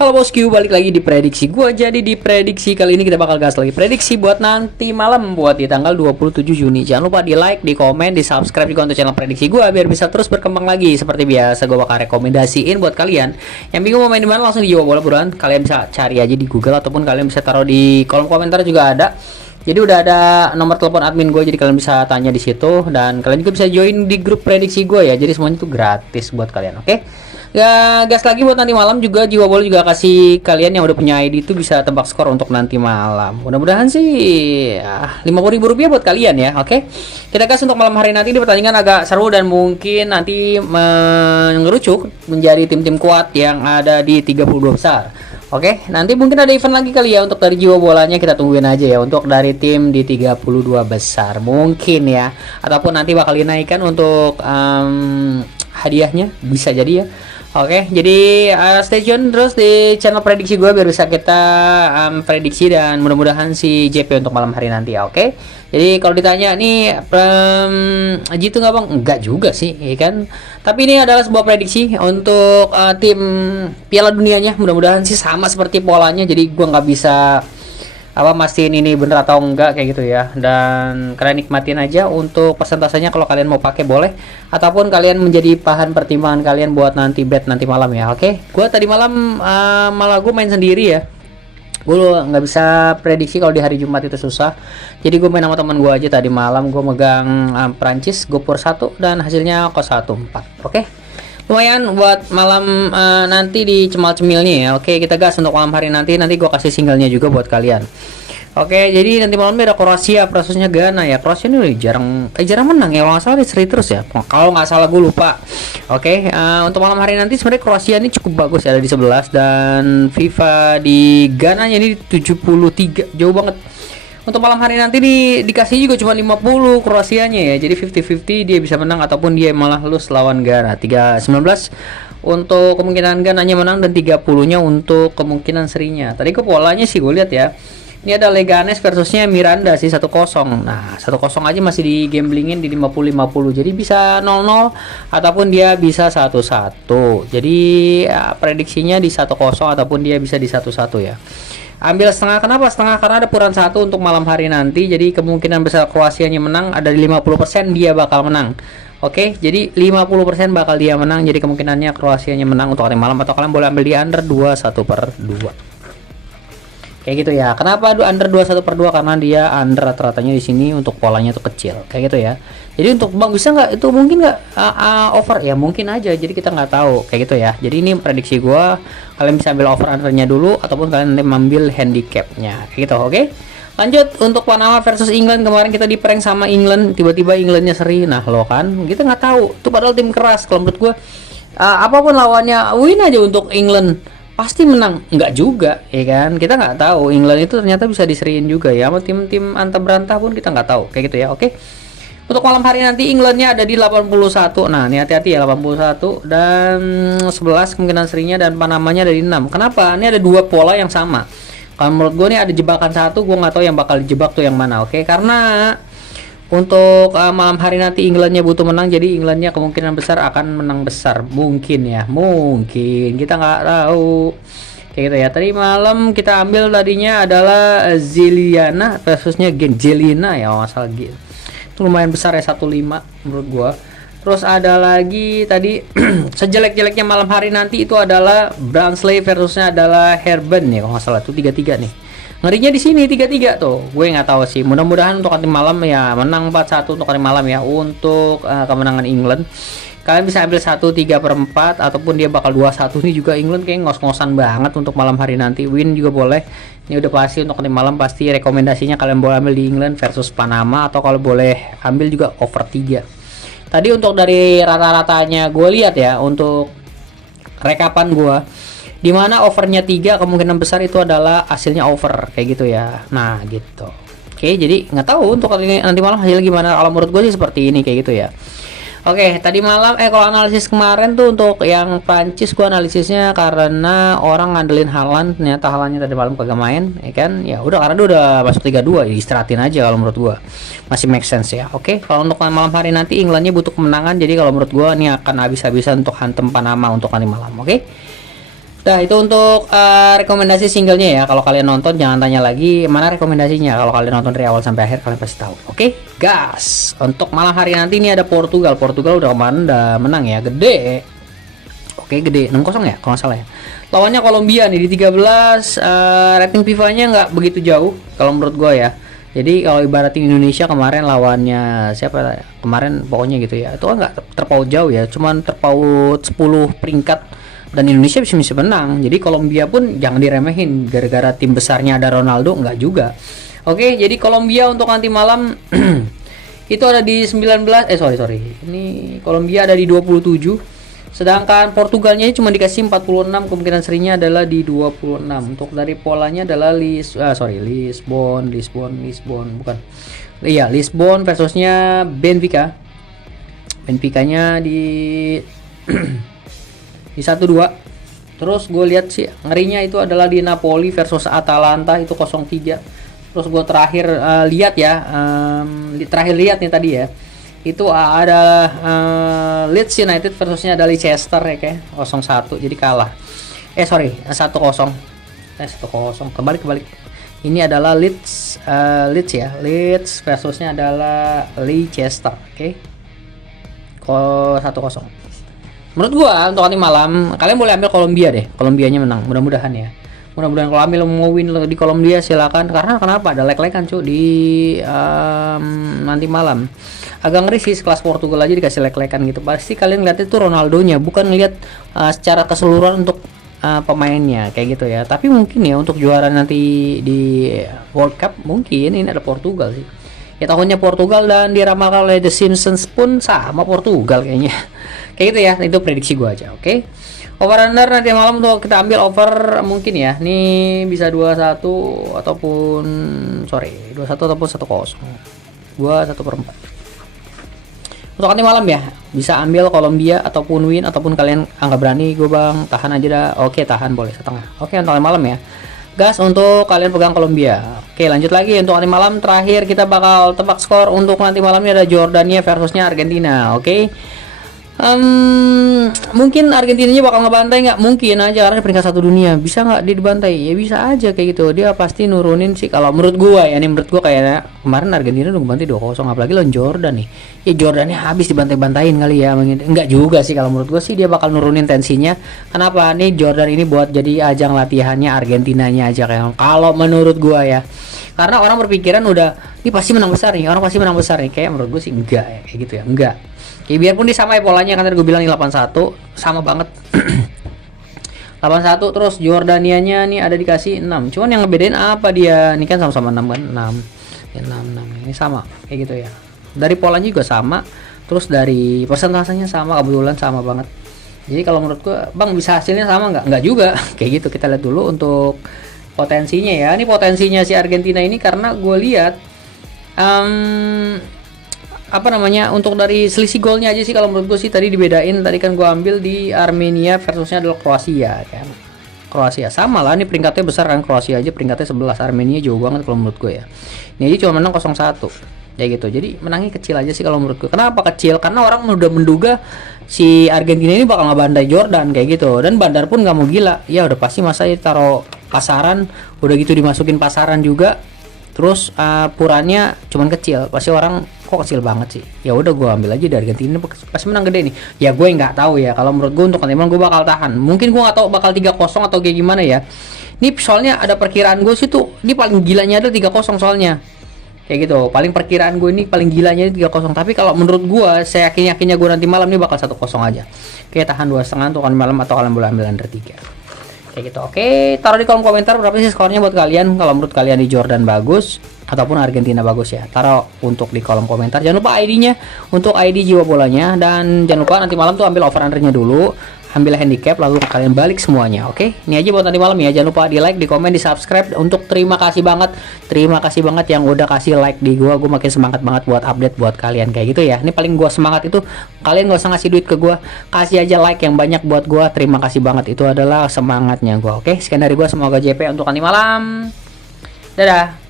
Halo bosku, balik lagi di prediksi gua. Jadi di prediksi kali ini kita bakal gas lagi prediksi buat nanti malam, buat di tanggal 27 Juni. Jangan lupa di like, di komen, di subscribe juga untuk channel prediksi gua biar bisa terus berkembang lagi. Seperti biasa gua bakal rekomendasiin buat kalian yang bingung mau main di mana, langsung di Jawa Bola buruan. Kalian bisa cari aja di Google ataupun kalian bisa taruh di kolom komentar juga ada. Jadi udah ada nomor telepon admin gue, jadi kalian bisa tanya di situ, dan kalian juga bisa join di grup prediksi gue ya. Jadi semuanya itu gratis buat kalian, oke? Ya, gas lagi buat nanti malam juga. Jiwa Bola juga kasih kalian yang udah punya ID itu bisa tebak skor untuk nanti malam. Mudah-mudahan sih ya, 50.000 rupiah buat kalian ya, oke? Kita gas untuk malam hari nanti. Di pertandingan agak seru dan mungkin nanti mengerucut menjadi tim-tim kuat yang ada di 32 besar. Oke, nanti mungkin ada event lagi kali ya untuk dari Jiwa Bolanya, kita tungguin aja ya untuk dari tim di 32 besar mungkin ya, ataupun nanti bakal dinaikkan untuk hadiahnya, bisa jadi ya. Oke, jadi stay tune terus di channel prediksi gue biar bisa kita prediksi, dan mudah-mudahan si JP untuk malam hari nanti ya. Oke, jadi kalau ditanya nih jitu nggak bang? Enggak juga sih, ya kan? Tapi ini adalah sebuah prediksi untuk tim Piala Dunianya. Mudah-mudahan sih sama seperti polanya, jadi gue nggak bisa mastiin ini bener atau enggak kayak gitu ya. Dan kalian nikmatin aja untuk persentasenya, kalau kalian mau pakai boleh, ataupun kalian menjadi bahan pertimbangan kalian buat nanti bet nanti malam ya. Oke, gue tadi malam malah gue main sendiri ya. Gue nggak bisa prediksi kalau di hari Jumat, itu susah. Jadi gue main sama teman gue aja. Tadi malam gue megang Prancis Gopur 1 dan hasilnya kos 1-4. Oke, lumayan buat malam nanti di cemal-cemilnya ya. Oke, kita gas untuk malam hari nanti. Nanti gue kasih singlenya juga buat kalian. Oke, jadi nanti malam ada Kroasia versusnya Ghana ya. Kroasia ini jarang menang ya, kalau nggak salah di seri terus ya, kalau nggak salah, gue lupa. Oke, untuk malam hari nanti sebenarnya Kroasia ini cukup bagus ya, ada di 11, dan FIFA di Ghana ini di 73, jauh banget. Untuk malam hari nanti dikasih juga cuma 50 Kroasianya ya, jadi 50-50 dia bisa menang ataupun dia malah lose lawan Ghana. 3-19 untuk kemungkinan Ghananya menang, dan 30-nya untuk kemungkinan serinya. Tadi ke polanya sih gue lihat ya, ini ada Leganes versusnya Miranda sih 1-0. Nah, 1-0 aja masih di gamblingin di 50-50. Jadi bisa 0-0 ataupun dia bisa 1-1. Jadi ya, prediksinya di 1-0 ataupun dia bisa di 1-1 ya. Ambil setengah, kenapa setengah? Karena ada puran 1 untuk malam hari nanti. Jadi kemungkinan besar Kroasianya menang ada di 50%, dia bakal menang. Oke, jadi 50% bakal dia menang. Jadi kemungkinannya Kroasianya menang untuk hari malam, atau kalian boleh ambil di under 21/2. Kayak gitu ya. Kenapa under 21/2? Karena dia under rata-ratanya di sini untuk polanya tuh kecil. Kayak gitu ya. Jadi untuk bang bisa nggak itu, mungkin nggak over ya, mungkin aja. Jadi kita nggak tahu kayak gitu ya. Jadi ini prediksi gua. Kalian bisa ambil over undernya dulu, ataupun kalian nanti ambil handicapnya. Kayak gitu, oke? Lanjut untuk Panama versus England. Kemarin kita di prank sama England, tiba-tiba Englandnya seri. Nah lo kan, kita nggak tahu. Itu padahal tim keras. Kalau menurut gua apapun lawannya win aja untuk England. Pasti menang, enggak juga ya kan, kita nggak tahu. England itu ternyata bisa diseriin juga ya sama tim-tim antah berantah pun, kita nggak tahu kayak gitu ya. Oke, untuk malam hari nanti Englandnya ada di 81. Nah ini hati-hati ya, 81 dan 11 kemungkinan serinya, dan Panamanya ada di 6. Kenapa? Ini ada dua pola yang sama. Kalau menurut gue nih ada jebakan satu, gue nggak tahu yang bakal dijebak tuh yang mana. Oke, karena untuk malam hari nanti Englandnya butuh menang, jadi Englandnya kemungkinan besar akan menang besar, mungkin ya, mungkin, kita nggak tahu kayak gitu ya. Tadi malam kita ambil tadinya adalah Zeliana versusnya Gelina ya, masalah gitu itu lumayan besar ya, 1-5 menurut gua. Terus ada lagi tadi sejelek-jeleknya malam hari nanti itu adalah Barnsley versusnya adalah Herben ya, kalau nggak salah itu 3-3 nih. Ngerinya di sini 3-3 tuh. Gue nggak tahu sih. Mudah-mudahan untuk nanti malam ya menang 4-1 untuk hari malam ya, untuk kemenangan England. Kalian bisa ambil 1/3/4 ataupun dia bakal 2-1 nih juga. England kayak ngos-ngosan banget untuk malam hari nanti. Win juga boleh. Ini udah pasti untuk nanti malam, pasti rekomendasinya kalian boleh ambil di England versus Panama, atau kalau boleh ambil juga over 3. Tadi untuk dari rata-ratanya gue lihat ya, untuk rekapan gue, dimana overnya 3 kemungkinan besar itu adalah hasilnya over kayak gitu ya. Nah gitu. Oke, jadi nggak tahu untuk nanti malam hasilnya gimana. Kalau menurut gue sih seperti ini kayak gitu ya. Oke, tadi malam kalau analisis kemarin tuh untuk yang Prancis, gue analisisnya karena orang ngandelin Haaland, ternyata Haalandnya tadi malam kagak main ya kan. Ya udah, karena dia udah masuk 3-2 ya, istirahatin aja kalau menurut gue. Masih make sense ya. Oke, kalau untuk malam hari nanti Englandnya butuh kemenangan, jadi kalau menurut gue ini akan habis-habisan untuk hantem Panama untuk nanti malam. Oke. Nah, itu untuk rekomendasi singlenya ya. Kalau kalian nonton jangan tanya lagi mana rekomendasinya. Kalau kalian nonton dari awal sampai akhir kalian pasti tahu. Oke, gas. Untuk malam hari nanti ini ada Portugal. Portugal udah kemarin udah menang ya, gede. Oke, gede 6-0 ya kalau nggak salah ya. Lawannya Kolombia nih di 13. Rating FIFA-nya nggak begitu jauh kalau menurut gua ya. Jadi kalau ibaratin Indonesia kemarin lawannya siapa kemarin pokoknya gitu ya. Itu kan nggak terpaut jauh ya, cuman terpaut 10 peringkat dan Indonesia bisa menang. Jadi Kolombia pun jangan diremehin gara-gara tim besarnya ada Ronaldo, nggak juga. Oke, jadi Kolombia untuk nanti malam itu ada di 19 sorry. Ini Kolombia ada di 27. Sedangkan Portugalnya cuma dikasih 46, kemungkinan serinya adalah di 26. Untuk dari polanya adalah Lisbon bukan. Iya, Lisbon versusnya Benfica. Benficanya di di 1-2. Terus gue lihat sih ngerinya itu adalah di Napoli versus Atalanta itu 0-3. Terus gue terakhir lihat ya, nih tadi ya. Itu ada Leeds United versusnya ada Leicester ya kayak 0-1 jadi kalah. 1-0. 1-0 kebalik. Ini adalah Leeds ya. Leeds versusnya adalah Leicester, oke. 1-0. Menurut gua untuk nanti malam kalian boleh ambil Kolombia deh. Kolombianya menang, mudah-mudahan ya. Mudah-mudahan kalau ambil mau win di Kolombia silakan. Karena kenapa? Ada leg-legan cuy di nanti malam. Agak ngeri sih kelas Portugal aja dikasih leg-legan gitu. Pasti kalian lihat itu Ronaldonya, bukan lihat secara keseluruhan untuk pemainnya kayak gitu ya. Tapi mungkin ya untuk juara nanti di World Cup mungkin ini ada Portugal sih. Ya tahunnya Portugal dan diramalkan oleh The Simpsons pun sama Portugal kayaknya. Kayak gitu ya, itu prediksi gua aja, oke. Over under nanti malam tuh kita ambil over mungkin ya. Nih bisa 21 ataupun 21 ataupun 1-0. Gua 1/4. Untuk nanti malam ya, bisa ambil Kolombia ataupun win ataupun kalian anggap berani gue bang tahan aja dah. Oke, tahan boleh setengah. Oke, untuk nanti malam ya. Gas untuk kalian pegang Kolombia. Oke, lanjut lagi untuk nanti malam terakhir kita bakal tebak skor untuk nanti malamnya ada Jordania versusnya Argentina. Oke. Mungkin Argentinanya bakal ngebantai nggak? Mungkin aja karena peringkat 1 dunia. Bisa nggak dia dibantai? Ya bisa aja kayak gitu. Dia pasti nurunin sih kalau menurut gua ya. Nih menurut gua kayaknya kemarin Argentina udah ngebantai 2-0 apalagi lawan Jordan nih. Ya Jordannya habis dibantai-bantain kali ya. Enggak juga sih kalau menurut gua sih dia bakal nurunin tensinya. Kenapa? Nih Jordan ini buat jadi ajang latihannya Argentinanya aja kayak. Kalau menurut gua ya. Karena orang berpikiran udah ini pasti menang besar nih. Orang pasti menang besar nih. Kayak menurut gua sih enggak ya kayak gitu ya. Enggak. Ya biarpun dia sama ya polanya kan tadi gue bilang nih 81 sama banget. 81 terus Jordanianya nih ada dikasih 6. Cuman yang ngebedain apa dia? Ini kan sama-sama 6 kan? 6. Ya 6 ini sama kayak gitu ya. Dari polanya juga sama. Terus dari persentasenya sama kebetulan sama banget. Jadi kalau menurut gue, Bang bisa hasilnya sama nggak? Nggak juga. Kayak gitu kita lihat dulu untuk potensinya ya. Ini potensinya si Argentina ini karena gue lihat untuk dari selisih golnya aja sih kalau menurut gue sih tadi dibedain. Tadi kan gue ambil di Armenia versusnya adalah Kroasia kan. Kroasia sama lah nih peringkatnya besar kan, Kroasia aja peringkatnya 11, Armenia jauh banget kalau menurut gue ya. Ini aja cuma menang 0-1 ya gitu. Jadi menangnya kecil aja sih kalau menurut gue. Kenapa kecil? Karena orang udah menduga si Argentina ini bakal ngebandai Jordan kayak gitu. Dan Bandar pun nggak mau gila. Ya udah pasti masa taruh pasaran, udah gitu dimasukin pasaran juga. Terus purannya cuman kecil, pasti orang kok kecil banget sih. Ya udah gue ambil aja dari Argentina pasti menang gede nih. Ya gue nggak tahu ya. Kalau menurut gue untuk nanti gue bakal tahan. Mungkin gue nggak tahu bakal 3-0 atau kayak gimana ya. Ini soalnya ada perkiraan gue sih tuh. Ini paling gilanya ada 3-0 soalnya. Kayak gitu. Paling perkiraan gue ini paling gilanya 3-0. Tapi kalau menurut gue, saya yakinnya gue nanti malam ini bakal 1-0 aja. Kayak tahan 2,5 untuk malam atau kalian boleh ambil under 3. Kayak gitu. Oke, taruh di kolom komentar berapa sih skornya buat kalian. Kalau menurut kalian di Jordan bagus ataupun Argentina bagus ya. Taruh untuk di kolom komentar. Jangan lupa ID-nya untuk ID jiwa bolanya. Dan jangan lupa nanti malam tuh ambil over under-nya dulu. Ambil handicap lalu kalian balik semuanya. Oke, ini aja buat nanti malam ya. Jangan lupa di like, di komen, di subscribe. Untuk terima kasih banget yang udah kasih like di gua makin semangat banget buat update buat kalian kayak gitu ya. Ini paling gua semangat itu kalian gak usah ngasih duit ke gua, kasih aja like yang banyak buat gua. Terima kasih banget, itu adalah semangatnya gua. Oke, sekian dari gua, semoga JP untuk nanti malam. Dadah.